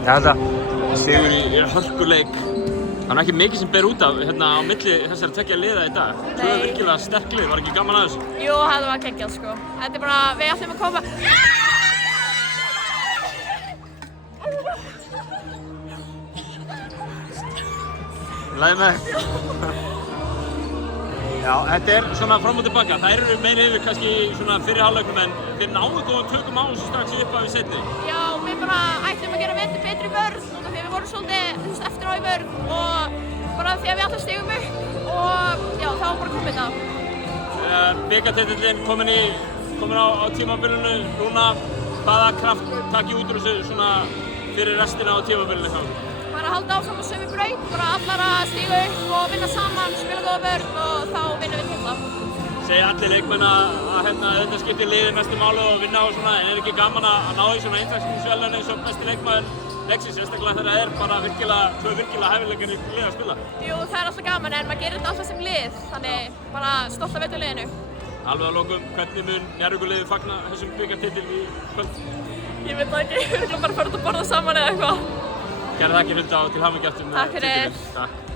Þetta sigur í hörkuleik. Það er ekki mikið sem ber út af hérna á milli þessara tveggja liða í dag. Tvö virkilega sterk lið, var ekki gaman að þessu? Jú, það var geggjað sko. Þetta er bara, við ætlum að koma. Læði með. Já, þetta er svona fram og tilbaka. Þær eru meira yfir kannski svona fyrri hálfleiknum en þeir náðu góðum tökum á þessu strax í upphafi seinni. Já, við bara ætlum að gera betri vörn út af því að við vorum svolítið eftir á í vörn og bara því að við alltaf stigum upp og já, þá var bara komið þetta. Bikartitillinn komin á tímabilinu núna. Hvaða kraft takk út úr þessu svona fyrir restina á tímabilinu þá? Bara halda áfram á sömu braut, bara allar að stíga upp og vinna saman, spila góða vörn og þá vinnum við titla. Segja allir leikmenn að þetta skiptir liðið mestu máli og vinna og svona, en er ekki gaman að ná í svona eintaksverðlaun eins og besti leikmaður leiksins, sérstaklega þegar það er bara tvö virkilega hæfileikar í lið að spila? Jú, það er alltaf gaman en maður gerir þetta alltaf sem lið, þannig bara stolt að veita liðinu. Alveg að lokum, hvernig mun Njarðvíkurliðið fagna þessum bikartitil í kvöld? Ég veit það ekki, við erum bara að fara út að borða saman eða eitthvað. Gerðu þakkir Hulda og til hamingju aftur með titilinn. Takk fyrir.